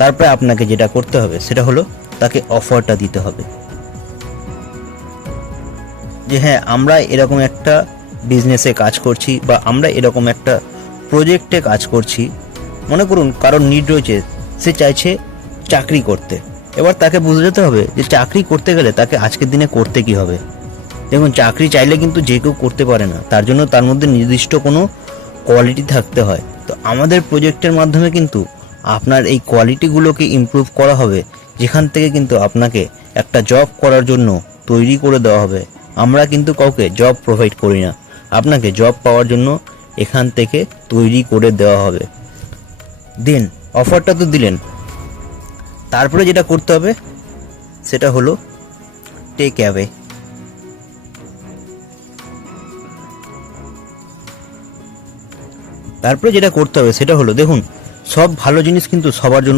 তারপরে আপনাকে যেটা করতে হবে সেটা হলো তাকে অফারটা দিতে হবে যে হ্যাঁ, আমরা এরকম একটা বিজনেসে কাজ করছি বা আমরা এরকম একটা প্রজেক্টে কাজ করছি। মনে করুন কারোর নিড রয়েছে, সে চাইছে চাকরি করতে। এবার তাকে বুঝতে হবে যে চাকরি করতে গেলে তাকে আজকের দিনে করতে কি হবে। দেখুন, চাকরি চাইলে কিন্তু যে কেউ করতে পারে না, তার জন্য তার মধ্যে নির্দিষ্ট কোনো কোয়ালিটি থাকতে হয়। তো আমাদের প্রজেক্টের মাধ্যমে কিন্তু আপনার এই কোয়ালিটিগুলোকে ইমপ্রুভ করা হবে, যেখান থেকে কিন্তু আপনাকে একটা জব করার জন্য তৈরি করে দেওয়া হবে। আমরা কিন্তু কাউকে জব প্রোভাইড করি না, আপনাকে জব পাওয়ার জন্য এখান থেকে তৈরি করে দেওয়া হবে। দেন অফারটা তো দিলেন, তারপরে যেটা করতে হবে সেটা হলো টেক অ্যাওয়ে। তারপরে যেটা করতে হবে সেটা হলো, দেখুন, সব ভালো জিনিস কিন্তু সবার জন্য